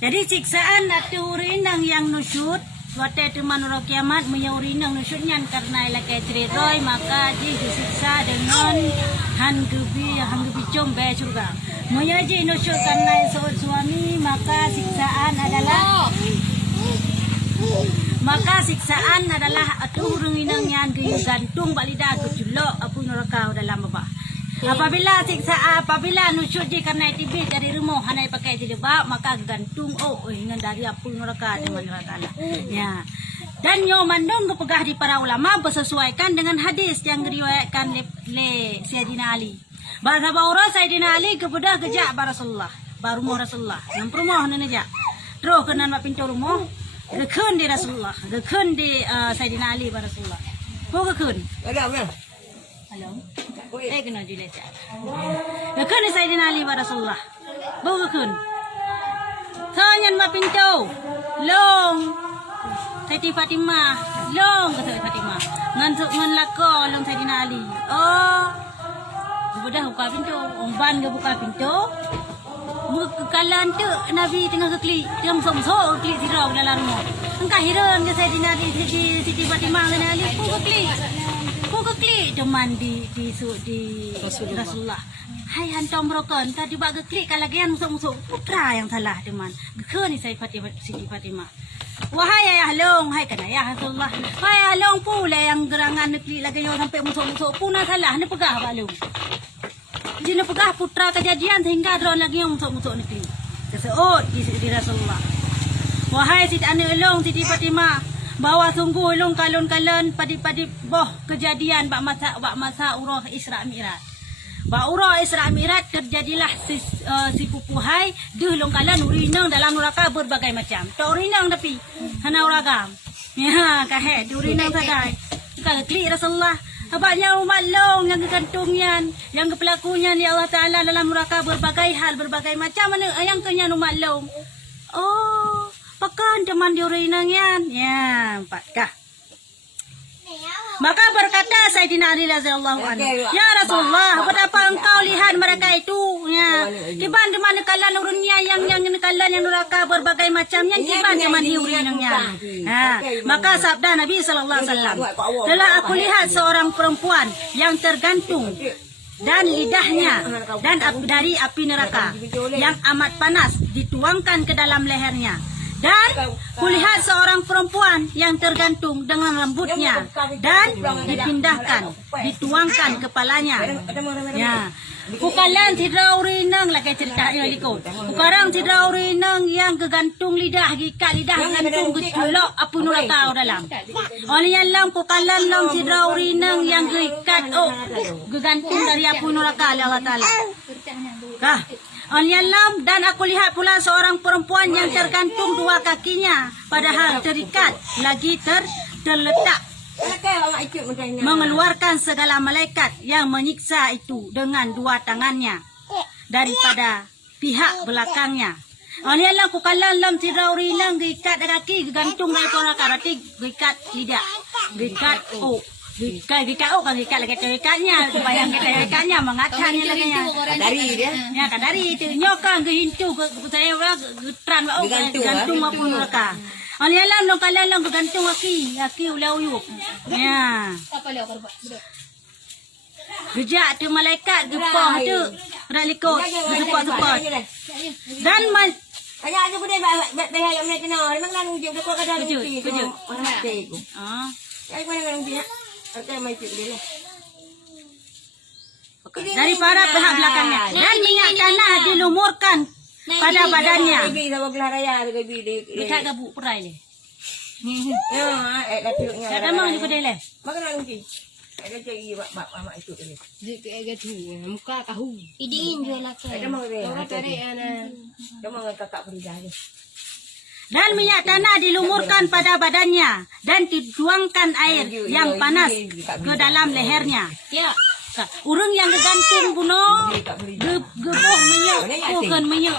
Jadi siksaan atau urinang yang nusyut waktu itu menurut kiamat punya urinang nusyutnya karena ilakai ceritoi maka dia disiksa dengan hanggebi combe surga. Punya ji nusyut karena suami maka siksaan adalah atau urinang yang gantung balida kejulok apu neraka dalam bapa. Apabila nusyut je karena itibih dari rumah hanai pakai jilbab maka gantung dengan dari api neraka dengan neraka Allah. Ya. Dan yo mandung kepegah di para ulama bersesuaikan dengan hadis yang diriwayatkan oleh Sayyidina Ali. Bahasa baura Sayyidina Ali kepada gejak Rasulullah, baru Rasulullah. Yang rumah neneja. Terus kena mak pintu rumah, gekun di Rasulullah, gekun di Sayyidina Ali Rasulullah. Kau gekun? Halo. Kena jual saja. Gekun di Sayyidina Ali Rasulullah. Kau gekun? Tanyan mak pintu, long. Siti Fatimah, long kata Fatimah. Ngan lako long Sayyidina Ali. Oh. Kemudian buka pintu, umban ke buka pintu. Kalan tu Nabi tengah keklik, tengah musok keklik sirau dalam rumah. Engkau heran ke Sayyidina Ali, Siti Fatimah dengan Ali ku keklik teman di Rasulullah. Hai hantam merokon tadi bak keklik kalagian musok putra yang salah teman. Ke ni Siti Fatimah. Wahai ayah long, hai kan ayah Rasulullah. Hai ayah long pula yang gerangan keklik lagi yo sampai musok puna salah ni pegah balung. Jina pegah putra kejadian sehingga drone lagi yang musuk-musuk negeri. Keseut di Rasulullah. Wahai Siti Anak Elong, Siti Fatimah, bawa sungguh elong kalon-kalon padi-padi boh kejadian bak masa urah Isra Mi'raj. Bak urah Isra Mi'raj terjadilah si pupuhai deh long kalon urinang dalam neraka berbagai macam. Tak urinang tapi hana uragam. Ya, kahe urinang sadai. Ka klik Rasulullah. Abaknya umat long yang kegantungnya, yang kepelakunya ya Allah Ta'ala dalam neraka berbagai hal, berbagai macam mana yang kenya umat long. Oh, pakan teman diurinangnya. Ya, empatkah? Maka berkata Sayyidina Ali radhiyallahu anhu, ya Rasulullah, betapa engkau lihat mereka itu, ya, kiban teman kalan urunnya yang kalan yang neraka berbagai macam yang kiban teman diurinangnya. Maka sabda Nabi sallallahu alaihi wasallam, telah aku lihat seorang perempuan yang tergantung dan lidahnya dan dari api neraka yang amat panas dituangkan ke dalam lehernya. Dan kulihat seorang perempuan yang tergantung dengan rambutnya dan dipindahkan, dituangkan kepalanya. Ya, bukanlah tidak urinang lagi ceritanya ikut. Bukan tidak urinang yang kegantung lidah, gikat lidah gantung keculok apa neraka dalam. Oleh yang lang bukanlah lang tidak urinang yang gikat kegantung dari apa neraka Allah Taala. Kah? Onyalam dan aku lihat pula seorang perempuan yang tergantung dua kakinya padahal terikat lagi terletak mengeluarkan segala malaikat yang menyiksa itu dengan dua tangannya daripada pihak belakangnya. Onyalam kukalan lam tidaurinang gikat kaki gantung dari neraka berarti gikat lidah gikat Gikat lagi terikatnya bayang terikatnya mengacanya lagi dari dia ya kan dari itu nyokang kehintu saya orang getran gantung apa mereka alialam dong kalian gantung aki ulau yuk ya gejak tu malaikat gepah tu ralikot support dan ayah aja bude bahaya mereka kenal memang kan ujian dekat kadang kejut dari para pihak belakangnya dan minyak tanah dilumurkan pada badannya. Kita gabuk perai le. Kita mau juga deh le. Makan lagi. Ada cari mak itu ni. Dia tu muka kahu. Idin jual lagi. Ada mau deh. Orang cari ana. Kamu dengan kakak Farida je. Dan minyak tanah dilumurkan pada badannya dan dituangkan air yang panas ke dalam lehernya. Ya. Urang yang kegantung bunuh geboh minyak bukan minyak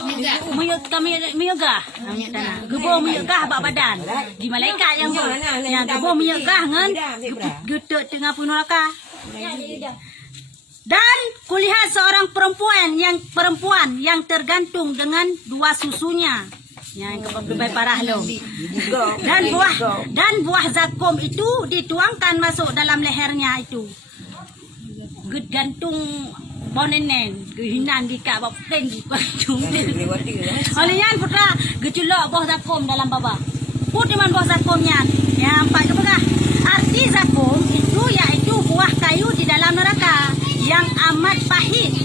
gah minyak tanah geboh minyak gah bak badan di malaikat yang geboh minyak gah ngan getek tengah neraka. Dan kulihat seorang perempuan yang tergantung dengan dua susunya Yang lebih parah loh. Dan buah zakum itu dituangkan masuk dalam lehernya itu. Gantung bonenen, hinan di kak bab tinggi gantung. Olehnya putra geculok buah zakum dalam baba. Put di mana buah zakumnya? Ya, empat ke pegah. Arti zakum itu yaitu buah kayu di dalam neraka yang amat pahit.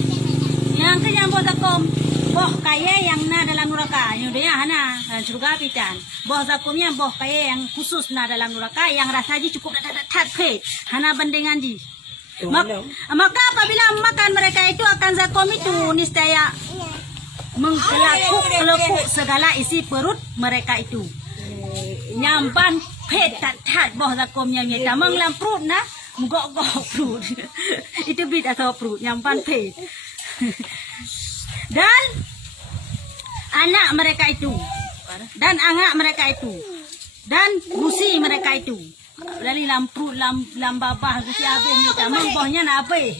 Yang kenyang buah zakum, buah kaya yang na dalam neraka. Ini dia hana surga pitan. Buah zakumnya buah kaya yang khusus na dalam neraka yang rasanya cukup tat pahit. Hana bandingan di. Maka apabila makan mereka itu akan zakum itu niscaya mengkelakuk segala isi perut mereka itu. Nyamban pet tat buah zakumnya nyata menglam perut na menggok-gok perut. Itu bid atau perut nyamban pet. Dan anak mereka itu dan anak mereka itu dan busi mereka itu dari lampu babah gusi habis ni tamang bohnya na habis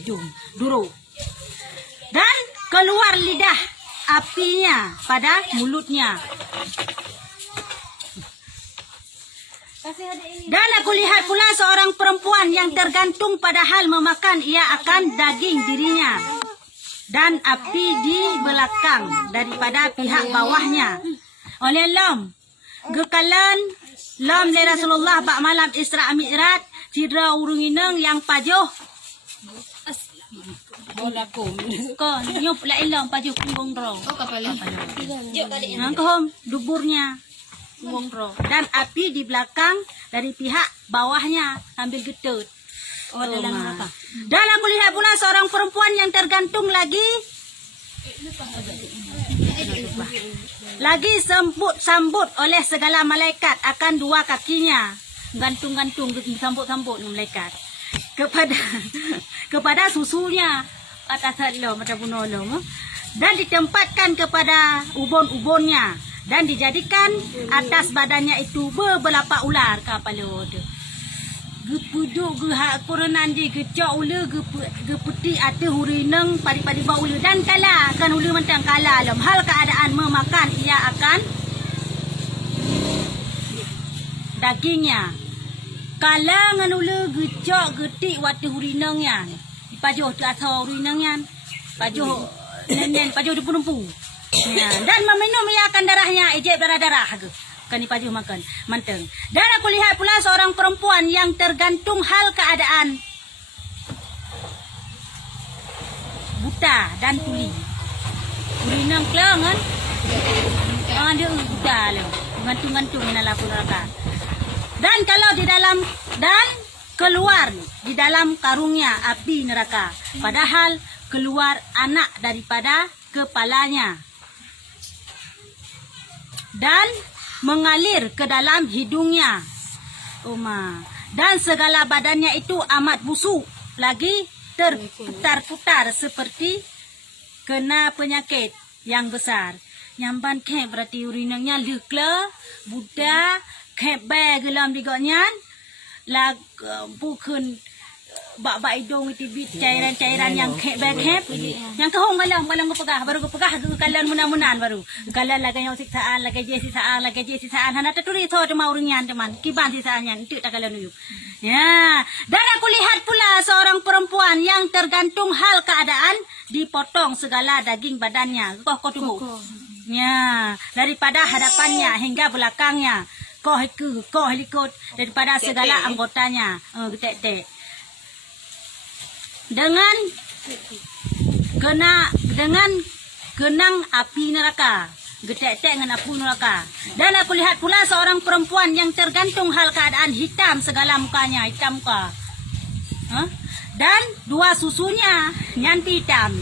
duru dan keluar lidah apinya pada mulutnya. Dan aku lihat pula seorang perempuan yang tergantung padahal memakan ia akan daging dirinya dan api di belakang daripada pihak bawahnya. Oleh lam gekalan lam le Rasulullah bak malam Isra Mi'raj cidra urungineng yang pajoh ko nyup la ilang pajoh punggung ro nangkom duburnya punggung ro dan api di belakang dari pihak bawahnya sambil getut. Dalam neraka. Dan aku lihat pula seorang perempuan yang tergantung lagi sambut oleh segala malaikat akan dua kakinya, gantung-gantung sambut malaikat kepada susunya atas lo macam bunolong dan ditempatkan kepada ubon-ubonnya dan dijadikan atas badannya itu beberapa ular kapalo tu. Gepuduk gehak korenan di gecok ula gepeti ada hurineng padi-padi bau ula dan kala kan ula mentang kala dalam hal keadaan memakan ia akan dagingnya kala ngan ula gecok getik watu hurinengnya pajoh tu asal hurinengnya pajoh nenen pajoh dempu-dempu ya dan meminum ia akan darahnya ejek darah-darah ke kan dipajuh makan manteng. Dan aku lihat pula seorang perempuan yang tergantung hal keadaan buta dan tuli. Urinang kelangan. Dia buta lah. Gantung-gantung dalam neraka. Dan kalau di dalam dan keluar di dalam karungnya api neraka. Padahal keluar anak daripada kepalanya. Dan mengalir ke dalam hidungnya. Dan segala badannya itu amat busuk. Lagi terputar-putar seperti kena penyakit yang besar. Nyamban kek berarti urinangnya lekla, budak, kek bag gelam digonyan. Lag bukan bak hidung itu cairan-cairan yang kek yang kahong malam gepegah baru gepegah kalan munan-munan baru kalan lagi yang siksaan lagi siksaan hana teturi tho de maurunyan teman kiban siksaannya itu tak kalan uyuk ya. Dan aku lihat pula seorang perempuan yang tergantung hal keadaan dipotong segala daging badannya koh tubuh ya daripada hadapannya hingga belakangnya koh likut daripada segala anggotanya getek-tek dengan genang api neraka, getek-tek dengan api neraka. Dan aku lihat pula seorang perempuan yang tergantung hal keadaan hitam segala mukanya, hitam muka. Dan dua susunya nyanti hitam.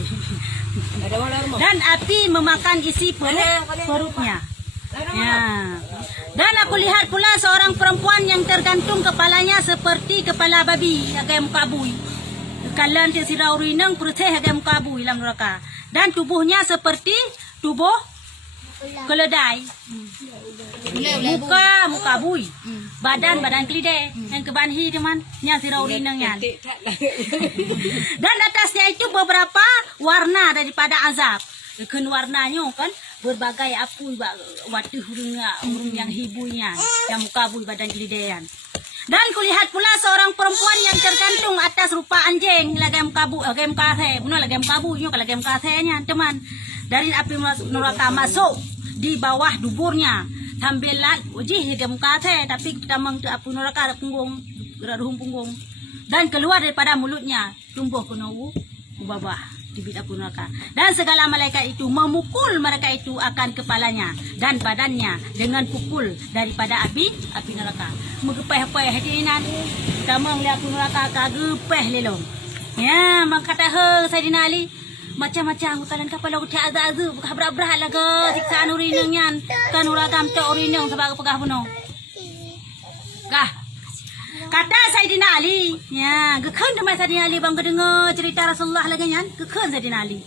Dan api memakan isi perutnya. Ya. Dan aku lihat pula seorang perempuan yang tergantung kepalanya seperti kepala babi, agak muka bui. Kalan tisirau rinang perutnya agak muka bui dalam neraka. Dan tubuhnya seperti tubuh keledai. Muka bui. Badan keledai. Yang kebanhi teman. Yang sirau rinang yan. Dan atasnya itu beberapa warna daripada azab. Kan warnanya kan berbagai apui waktu urung yang hibunya yang muka bui badan jelidean. Dan kulihat pula seorang perempuan yang tergantung atas rupa anjing lagam kabu lagam kathe bunuh lagam kabu nyo lagam kathenya teman dari api neraka masuk di bawah duburnya sambil uji lagam kathe tapi tamang tu api neraka punggung gerak punggung dan keluar daripada mulutnya tumbuh kuno bawah di bidang neraka dan segala malaikat itu memukul mereka itu akan kepalanya dan badannya dengan pukul daripada api neraka megepeh-peh hadinan tamang lihat neraka kagepeh lelong ya mangkata he Saidina Ali macam-macam kalian kapal lagu tak ada berabrak laga siksaan urinang yan kan uragam to urinang sebab pegah puno kah kata Saidina Ali, ya, gekhan demai Saidina Ali bang kedengar cerita Rasulullah lagi kan, gekhan Saidina Ali.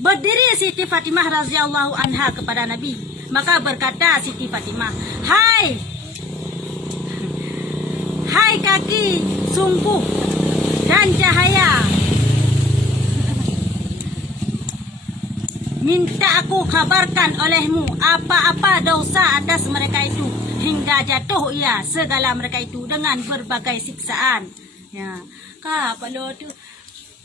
Berdiri Siti Fatimah radhiyallahu anha kepada Nabi, maka berkata Siti Fatimah, hai kaki sungguh dan cahaya, minta aku kabarkan olehmu apa-apa dosa atas mereka itu. Hingga jatuh ia segala mereka itu dengan berbagai siksaan. Ya, kah kalau tu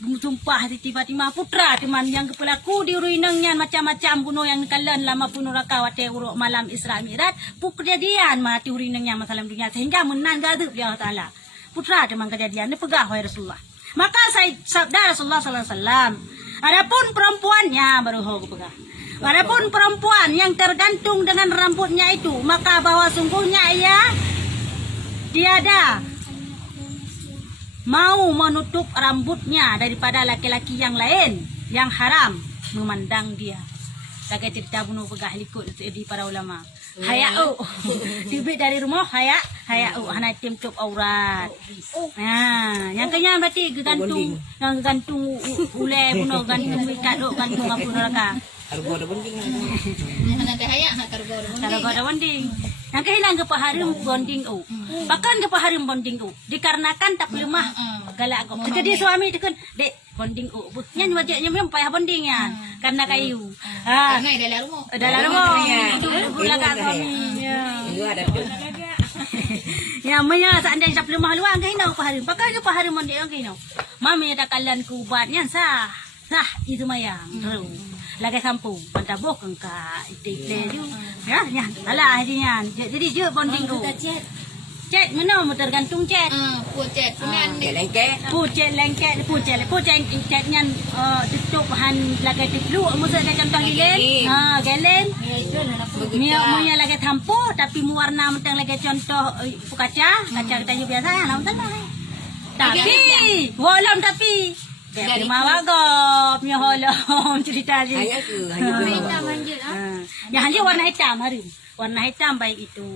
sumpah Siti Fatimah putra teman yang kepelaku di ruinangnya macam-macam bunuh yang kalian lama bunuh neraka wate uruk malam Isra Mi'raj kejadian mati ruinangnya masalah dunia sehingga menang gadab ya Allah Taala. Putra teman kejadian ni pegah wahai Rasulullah. Maka sabda Rasulullah sallallahu alaihi wasallam, adapun perempuannya baru aku pegah. Walaupun perempuan yang tergantung dengan rambutnya itu, maka bahwa sungguhnya ia tiada mau menutup rambutnya daripada laki-laki yang lain yang haram memandang dia. Lagi cerita bunuh pegah likut di para ulama. Haya'u. Tibik dari rumah haya'u. Hana tutup aurat. Nah, yang kenyang berarti gantung ulai bunuh gantung ikat gantung apa neraka. Kargo ada bonding. Nak haya nak kargo ada bonding. Yang kehilang kepaharim bonding Bahkan kepaharim bonding dikarenakan tak lemah galak kau. Jadi suami tekan dek bonding Nyan wajahnya memang payah bonding ya. Karena kayu. Karena dalam rumah. Dalam rumah. Itu belakang suami. Itu ada tu. Ya maya seandainya tak lemah luang kehilang kepaharim. Bahkan kepaharim bonding yang kehilang. Mami ada kalian kubatnya sah itu maya. Lagi kampung pantabok engka itik tu ya alah hadinya jadi je bonding tu chat mana tergantung chat Pucet punan Lengket. lengket chatnya tutup han lagi tiplu musa ada contoh gelen gelen Mia lagi tampu tapi warna mentang lagi contoh kaca kita biasa ya lah tapi walau tapi terima wagop nya holom cerita je. Hanya ke hitam lanjut Yang hanya warna hitam harim. Warna hitam baik itu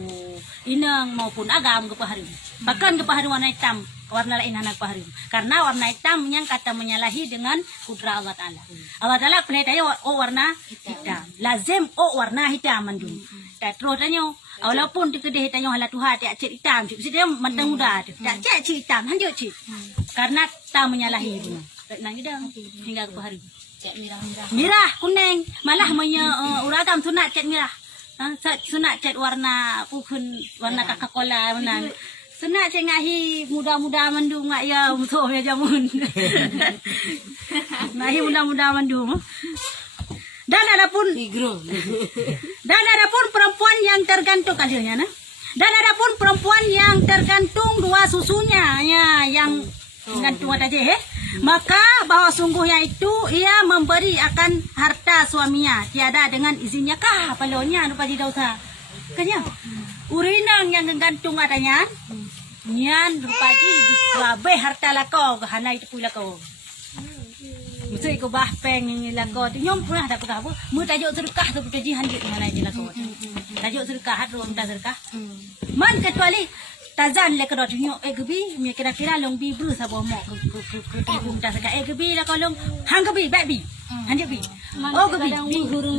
inang maupun agam kepaharim. Bahkan kepaharim warna hitam, warna lain anak kepaharim. Karena warna hitam yang kata menyalahi dengan kudrat Allah Taala. Allah Taala penetanya warna hitam. Lazim warna hitam mandu. Tak terus tanya walaupun di kedai tanya hala Tuhan tak cek hitam, dia mentang muda tu. Tak cek hitam, hanya cek. Karena tak menyalahi itu. Nang idang hingga ke hari. Cek Mirah kuning, malah uragam sunat cat mirah. Sunat cat warna pukun warna Coca-Cola menang. Sunat cat ngahi muda-muda mendung ngak ya musuh ya jamun. Ngahi muda-muda mendung. Dan adapun perempuan yang tergantung kalinya nah. Dan adapun perempuan yang tergantung dua susunya ya yang gantung aja maka bahwa sungguhnya itu ia memberi akan harta suaminya tiada dengan izinnya kah palonya lupa di dosa kanya urinang yang gantung adanya nyan lupa di babe harta lako hana itu pula kau mesti ko bah peng ni lako tu nyom pula tak apa mu tajuk sedekah tu pejihan dia mana je lako tajuk sedekah hat rom sedekah man kecuali tazan le kedot nyo gebi mi kira-kira long bi bru sa bomo ke ta saka gebi la kolong hang gebi baby hang gebi gebi gurung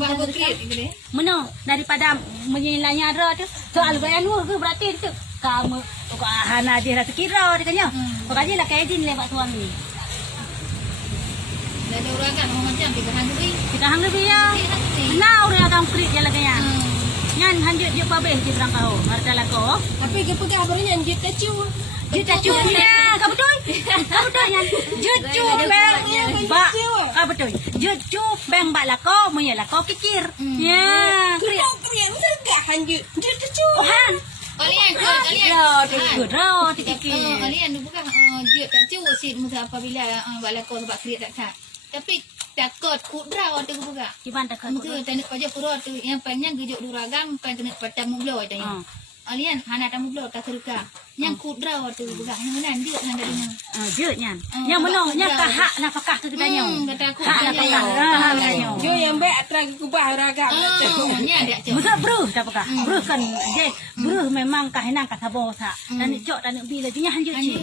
meno daripada menyilanya ada tu soal bayan ke berarti tu kamu hana dia rasa kira dia kanya pokoknya lah kayak din lewat suami ada orang kan macam kita hang gebi Kahang lebih ya. Nah, orang akan krik je lagi ya. Nyan hanjut je pabeh je berang kau. Martala kau. Tapi dia pegang barunya jit tacu. Jut tacu ya. Kau betul? Kau betul nyan. Jut cu beng ba. Kau betul. Jut cu beng ba lah kau, munya lah kau kikir. Ya. Krik. Krian sergak hanjut. Jit tacu. Oh han. Kalian kalian. Ro dikikir. Kalian bukan dia tak cuba sih masa apabila balakon sebab kriat tak sat. Tapi takut kudra waktu buka. Gimana tak kau? Mungkin tanik paja pura tu yang panjang gejok duragam pan kena patamu blow tanya. Alian hana tamu blow tak serka. Yang kudra waktu buka yang mana dia handa dina. Jut nyan. Yang menong yang kahak nafkah ke kedanya. Kata aku Hak nafkah. Yo yang baik terang kubah ragam. Nya ada cok. Musa bruh tak apa? Bruh kan je. Bruh memang kahenang kata bosa. Dan cok dan bi lagi nya hanjut ci.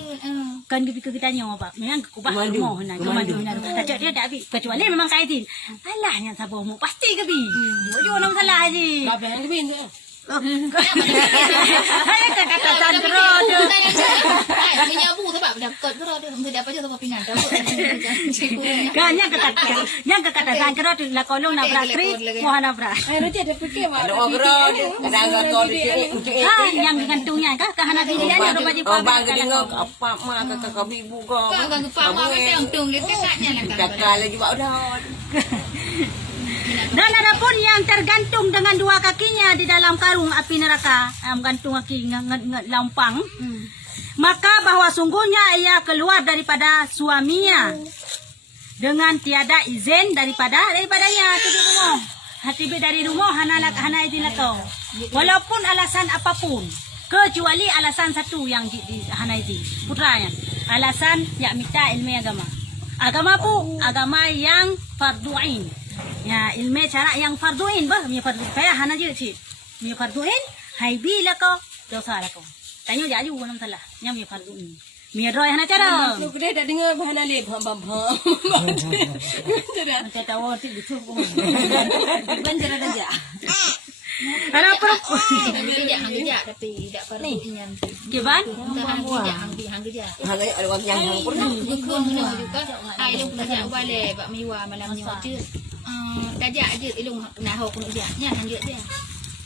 Kan gibi ke kita nyawa pak. Memang kubah mau nak kemandu nak. Tak dia tak bi kecuali memang kaitin. Alah yang sabomu pasti ke bi. Yo nak salah aje. Kau behang ke bin tu. Saya kata santro tu. Menyabu sebab dapat pura tu mesti dapat je sebab pinggan. Kan yang kata santro tu la kolong nak berakri, mohon nak berak. Ay roti ada fikir mak. Ada orang ada kau di sini. Yang gantungnya kah kahana dia nya ro baju Oh bang dengar apa mak kakak ibu kau. Kau kan kepala apa yang tung dia tekaknya lah kan. Kakak juga udah. Dan ada pun yang tergantung dengan dua kakinya di dalam karung api neraka, gantung kaki lampang. Maka bahwa sungguhnya ia keluar daripada suaminya dengan tiada izin daripadanya tu di rumah. Hati dari rumah hana izin atau walaupun alasan apapun kecuali alasan satu yang di hana izin putranya. Alasan ya minta ilmu agama. Agama pu agama yang fardu'in. Ya ilmu cara yang fardu'in bah mi fardu kaya hana je ci. Mi fardu'in hai bi la ko dosa la ko. Tanya je aju nam salah. Nya mi fardu'in. Mi roy hana cara. Lu kedai dah dengar bahan alif bam. Sudah. Kita tahu ti betul. Ban cara dah. Ada perempuan. Hang gejak tapi tak fardu'in. Kiban? Hang gejak hang gejak. Ada orang yang pernah. Gukun guna juga. Ai lu tajak balik bak miwa malam ni je. Tajak je ilung nak hok nak je. Nya hang je dia.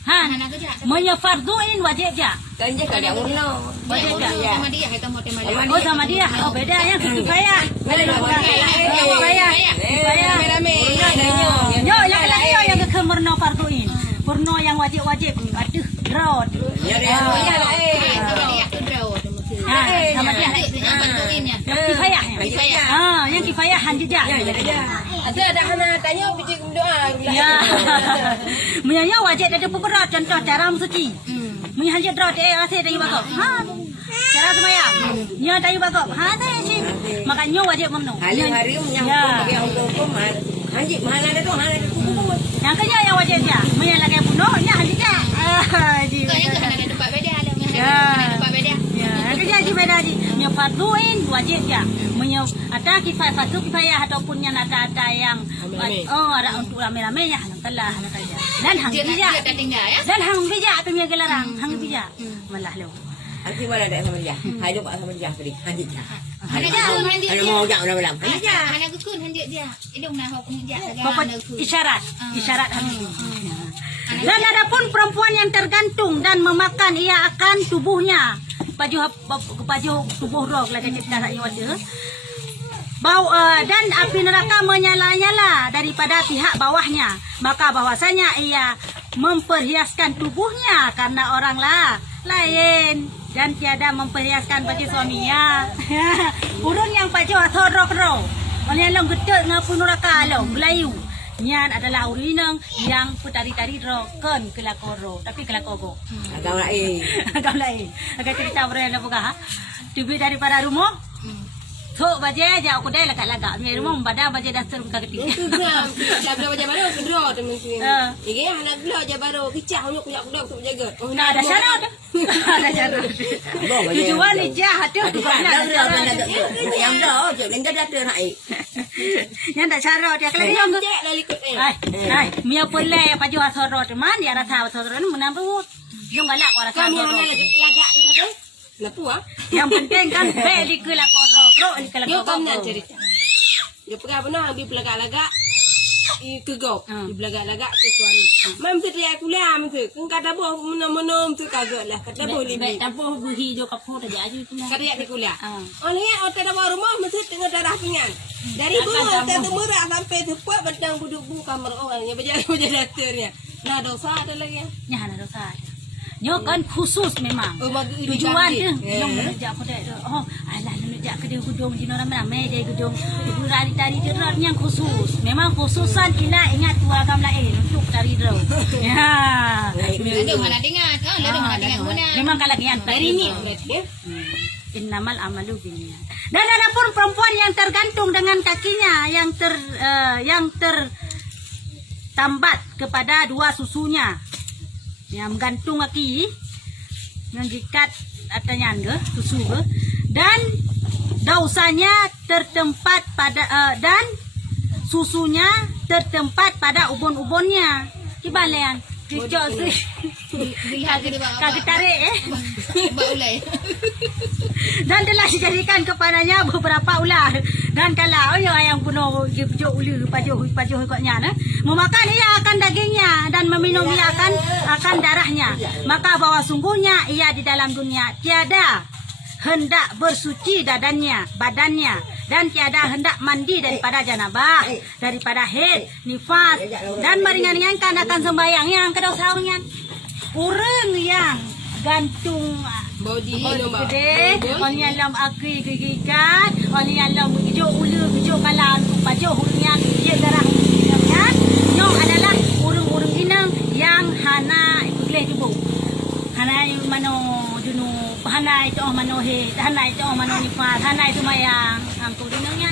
Ha. Hana gejak. Monya fardu'in wajib je. Kan je kalau urno. Wajib je. Sama dia hai kamu tema dia. Oh sama dia. Oh beda yang kifayah. Kifayah. Rame-rame. Yo laki-laki yang kemurno fardu'in. Purno yang wajib-wajib. Aduh, rod. Ya dia. Sama dia tu draw tu mesti. Ha, sama dia. Yang fardu'innya. Yang kifayah. Kifayah. Ah, yang kifayah handi je. Ada hana tanya bijak doa. Ya. Menyanya wajib ada beberapa contoh cara mensuci. Menyanya drot asyik tayu bagok. Ha. Cara sembahyang. Nya tayu bagok. Ha sih. Makanya wajib memnu. Hari-hari yang bagi hukum haji mana ada tu hukum. Yang kenya yang wajib dia. Menyanya lagi bunuh nya handi je. Kau yang kena ada tempat beda ada tempat beda. Ya, kerja di beda di. Nya fardu'in wajib dia. Menyau ada kifayah fardu kifayah ataupun yang ada yang ada untuk rame-rame nya telah kerja. Dan hang Dia bija. tak tinggal ya. Dan hang bija apa yang gelarang? Hang bija. Malah lo. Nanti mana ada sama dia. Hai duk sama dia tadi. Haji. Ada mau jak udah bilang. Hana gukun hendak dia. Ilung nak hok ni dia. Bapak isyarat hang. Dan ada pun perempuan yang tergantung dan memakan ia akan tubuhnya. Baju tubuh roh lah cerita saya wadah. Bau dan api neraka menyala-nyala daripada pihak bawahnya. Maka bahwasanya ia memperhiaskan tubuhnya karena orang lain dan tiada memperhiaskan baju suaminya. Urun yang baju asorok roh. Oleh long gedek ngapun neraka long Melayu. Nyan adalah urinang yang petari-tari roh kan kelakoro tapi kelakogo. Agak lain. Agak lain. Agak cerita berapa buka ha? Tiba daripada rumah. Tok baje aja aku dah lagak-lagak. Ni rumah badan baje dah seru ke ketik. Itu geram. Dah baca baru kedua tu mungkin. Ini anak belajar baru kicah hanya kuyak kudak untuk jaga. Nah ada syarat. Ada syarat. Tujuan ni jahat tu. Yang dah, jangan dah ada naik. Yang tak syarat dia kalau dia Cek lah ikut Hai, mia boleh baju asorot man dia rasa asorot ni menambut. Yung galak ko rasa Kamu asorot. mana lagak tu tadi? Lapu ah? Yang penting kan beli ke la koro, bro li ke la Yo koro. kam nak cerita. Dia pegang benar ambil pelagak-lagak. kegok. Belagak-lagak ke tuan. Mam tu dia kuliah tu. Kan kata boh menom tu kagak lah. Kata boh Baik lebih. tapo buhi do kapo tadi aja tu lah. Kata dia kuliah. Ah. Oh ni otak dah rumah mesti tengah darah pinggan. Dari bawah otak tu murah sampai tu puak bentang budu kamar orangnya berjalan doktornya. Nah dosa ada lagi. Nya hana dosa aja. Nyo kan khusus memang. Oh bagi Tujuan dia yang menejak pada oh alah menejak ke dia hudung jino ramai dia hudung ibu tari jerat yang khusus memang khususan ina ingat keluarga lain untuk tari draw ya Lalu mana dengar. Lalu mana dengar guna. memang kalagian dari ini innamal amalu binniyat dan ada pun perempuan yang tergantung dengan kakinya yang tertambat kepada dua susunya yang gantung kaki yang jikat atanya ke susu ke dan dausanya tertempat pada dan susunya tertempat pada ubon-ubonnya kibalean kicok sih Lihat ke dia kagak tarik ulai. dan telah dijadikan kepadanya beberapa ular dan kalau yang puno jepjok ulu pajuh koknya memakan ia akan dagingnya dan meminum ia akan darahnya maka bahwa sungguhnya ia di dalam dunia tiada hendak bersuci badannya dan tiada hendak mandi daripada janabah daripada haid nifas dan meringan-ringankan akan sembahyang yang kedosaunya orang yang gantung body gede orang yang lam akri gigikan orang yang lam hijau ulu hijau kalang pajuh yang dia darah nyong adalah urung-urung inang yang hana ikuleh tubuh hana mano junu hana itu mano he hana itu mano nifas hana itu mayang angku dinangnya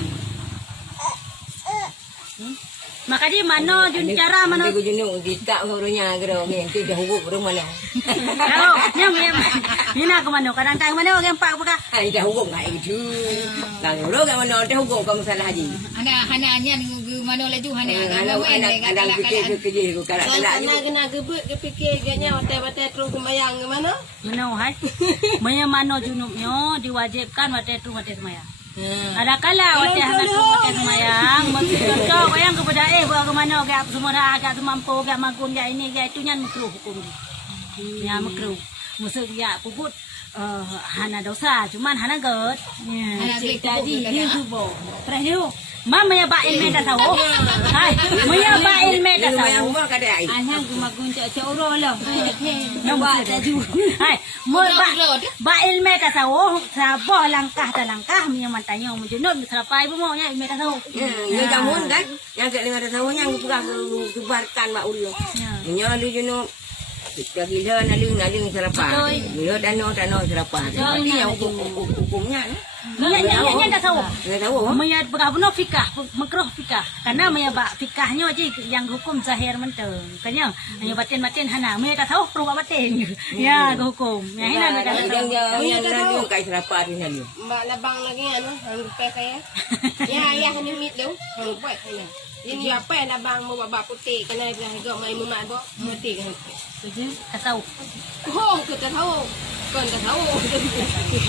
maka di mano jun cara mano Dia gujung kita orangnya gerong ni kita hubung rumah lah. kalau nyong mina ke mano kadang-kadang mano yang pak buka Ai dah hubung ngai itu. Lang orang kat mana dah hubung kamu salah haji. Hana mana laju hana. Kalau anak fikir kerja ku kalak-kalak ni. kena gebek kepikir ganya hotel-hotel terus sembahyang ke mana? mano hai maya mano junubnya diwajibkan wate tu wate semayang ada kala wate hangat wate semayang contoh yang kepada buat ke mana ke semua dah agak semampu ke magun ke ini ke itu nyan makruh hukum ya makruh maksud dia puput hana dosa cuman hana god tadi dia subuh terakhir mama ya ba ilmu dah tahu hai maya ba ilmu dah tahu Yang rumah kada ai. Anang gumagun cak oro lah. Nampak taju. Hai, mo ba ilme ka sawo, saboh langkah ta langkah mi matanya mo junod serapai bu mo nya ilme ka sawo. Ya jamun kan. Yang kat dengar tahun yang pegah kebarkan mak ulu. Nya lu jono kita gila naling serapa. Gila dano serapa. Jadi yang hukumnya Nya dah sawo. Enggak tahu. Maya begabuno fikah, makruh fikah. Karena maya ba fikahnya aja yang hukum zahir menteng. Kanya hanya batin-batin hana. Maya tak tahu perlu batin. Ya, ke hukum. Ya hina dah tahu. Yang lalu kai serapa ni lalu. Mbak labang lagi ano, hang kaya. Ya ni mit tu. Hang buat kena. Ini apa yang labang mau babak putih kena dah gak mai mumat bo. Putih kan. Jadi tak tahu. Oh, kita tahu. Kon dah tahu.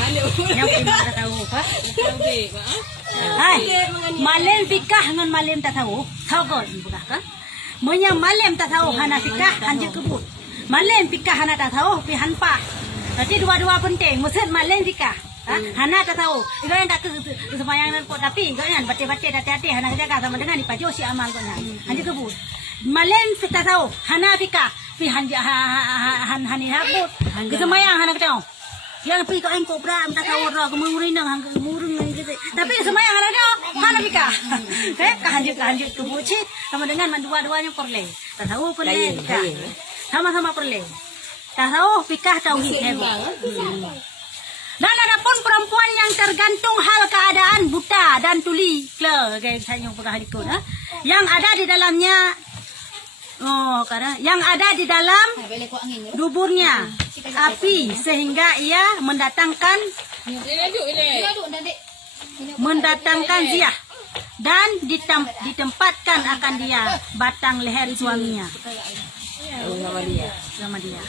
Halo. Yang pernah tak tahu apa? Tahu deh, Hai, malam fikah dengan malam tak tahu. Tahu kan bukan kan? Menya malam tak tahu hana fikah hanya kebut. Malam fikah hana tak tahu pi hanpa. Jadi dua-dua penting. Maksud malam fikah. Hana tak tahu. Itu yang tak ke sembahyang dan tapi kau yang baca-baca hati-hati hana jaga sama dengan di paju si amal kau hanya kebut. Malam tak tahu hana fikah pi hani habut. Kesembahyang hana tahu. Yang pergi kau engkau beram tak tahu orang kemurin hang kemurin gitu. Tapi semayang ada dia mana bika. Kanjut kebuci sama dengan dua-duanya perle. Tak tahu perle. Sama-sama perle. Tak tahu fikah tauhid hebat. Dan ada pun perempuan yang tergantung hal keadaan buta dan tuli. Kayak saya yang pernah ikut. Yang ada di dalamnya. Oh, karena yang ada di dalam duburnya api sehingga ia mendatangkan ziyah dan ditempatkan akan dia batang leher suaminya sama dia.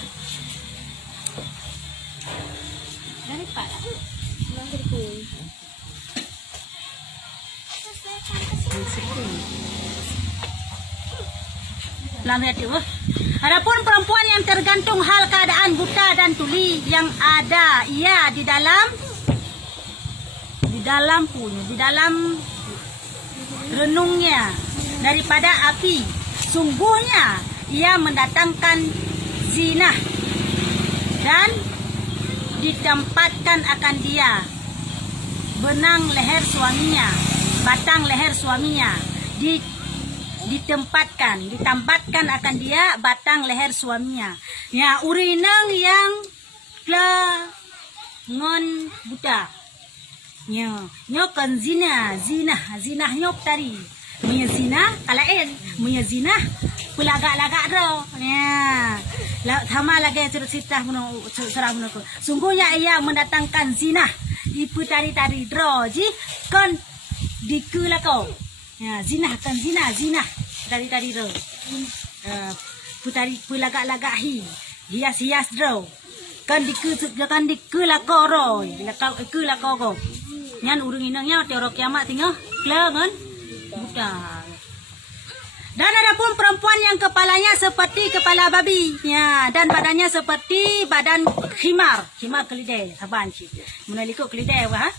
Lambat tu. Adapun perempuan yang tergantung hal keadaan buta dan tuli yang ada ia di dalam renungnya daripada api, sungguhnya ia mendatangkan zina dan ditempatkan akan dia benang leher suaminya, batang leher suaminya, ditambatkan akan dia batang leher suaminya. Ya urinang yang ngon buta. Nyo kan zina nyok tadi. Munya zina kalain, munya zina pelagak-lagak ro. Ya. Sama lagi cerita surah menurut. Sungguhnya ia mendatangkan zina. Ipu tari-tari ro ji kan dikulako. Ya, zina kan zina tari-tari ro. Putari pelagak-lagak hias ro. Kan dikulako ro. Dikulako go. Nyan urung inangnya teori kiamat tinggal kelengan budak. Dan adapun perempuan yang kepalanya seperti kepala babi, ya, dan badannya seperti badan khimar kelidai, saban sih. Menalikuk kelidai wah.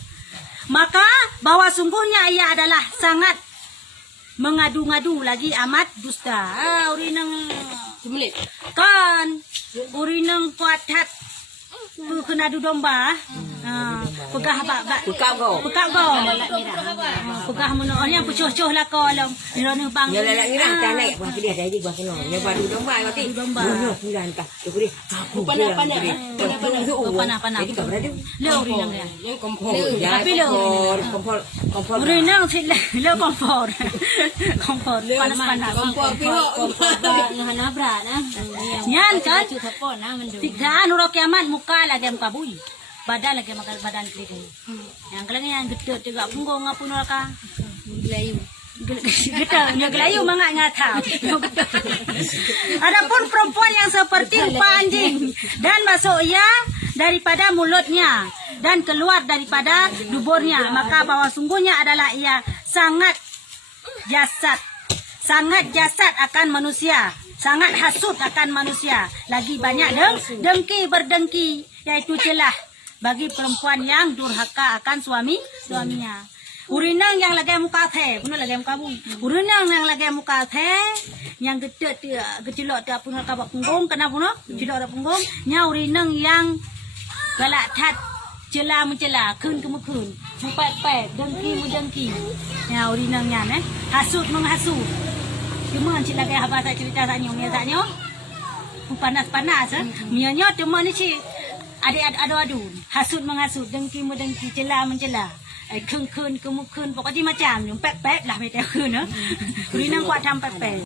Maka bahwa sungguhnya ia adalah sangat mengadu-ngadu lagi amat dusta. Urinang Semenit. kan urinang kuatat kena adu domba. Pegah Buka go. Pegah menolongnya pucuh-cuh lah kolom. Nirone bang. Ya lelak ni lah tak naik buah dia jadi buah kena. Ya baru domba mati. Bunuh bulan tak. Dia aku Panah-panah. Panah-panah. Jadi kau berada. Leo urinang dia. Yang kompor. Tapi leo. Kompor. Urinang sih leo kompor. Kompor. Panas-panas. Kompor pihak. Ngana berat nah. Nyan kan. Tiga nurok kiamat muka lagi muka bui. Badan lagi makan badan kelihatan. Yang kelihatan yang gede juga punggung ngapun oraka. Gelayu. Gede, gelayu mangak ngata. Adapun perempuan yang seperti rupa anjing dan masuk ia daripada mulutnya dan keluar daripada duburnya, maka bahwa sungguhnya adalah ia sangat jasad akan manusia, sangat hasut akan manusia, lagi banyak berdengki, yaitu celah bagi perempuan yang durhaka akan suaminya. Urinang yang lagi muka teh, puno lagi muka bui. Urinang yang lagi muka teh, yang gecelok tu puno kabak punggung, kena puno gecelok ada punggung. Nya urinang yang galak tat, celah mencela, kun kemukun, mupet, dengki. Ya urinangnya hasut menghasut. Cuma cik lagi habis cerita taknya, panas, mianya cuma ni cik. Adik adu hasut menghasut, dengki celah mencela, kun kemukun, pokoknya macam ni pek lah macam kun, urinang kuat tam pek.